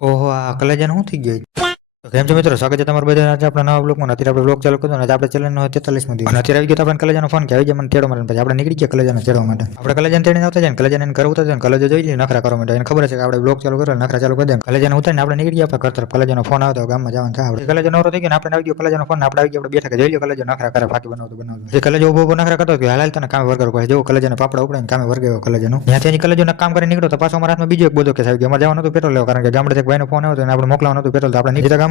ઓહો આ કલેજાને શું થઈ ગયું? તો કેમ છો મિત્રો? સ્વાગત છે તમારું બધા આજે આપણા નવા બ્લોગમાં અત્યારે આપણે બ્લોગ ચાલુ કર્યો અને આપણે ચેલેન્જ નો તેતાલીસમો દિવસ. અને અત્યારે આવી ગયો તો આપણે કલેજાનો ફોન કે આવી જાય મને તેડો માટે પછી. આપણે નીકળી ગયા કલેજાને તેડવા માટે. આપણે કલેજાને તેડીને આવતા જાય ને કલેજાને એને ઘરે ઉતરતા જાય કલેજો જોઈ લઈએ નખરા કરવા માટે. એને ખબર છે કે આપણે બ્લોગ ચાલુ કરો નખરા ચાલુ કરી દે કલેજાને ઉતારીને આપણે નીકળી ગયા આપણા ઘર તરફ. કલેજાનો ફોન આવતો ગામમાં જવાનું થાય. આપણે કલેજો નવરો થઈ ગયો આપણે આવી ગયો કલેજાનો ફોન આપણે આવી ગયો. આપણે બેઠા કે જોઈ લો કલેજો નખરા કરે ફાકી બનાવતો બનાવતો. જે કલેજો ઊભો ઊભો નખરા કરતો કે હાલ તને કામે વર્ગર કોઈ જેવો કલેજાને પાપડા ઉપડે ને કામે વર્ગે કલેજાનું. ત્યાંથી કલેજો કામ કરી નીકળ્યો તો પાછો અમારા હાથમાં બીજો એક બોધો કે સાહેબ અમારે જવાનું હતું પેટ્રોલ લેવા. કારણ કે ગામડે એક ભાઈનો ફોન આવ્યો અને આપણે મોકલાવાનું હતું પેટ્રોલ તો આપણે નીચે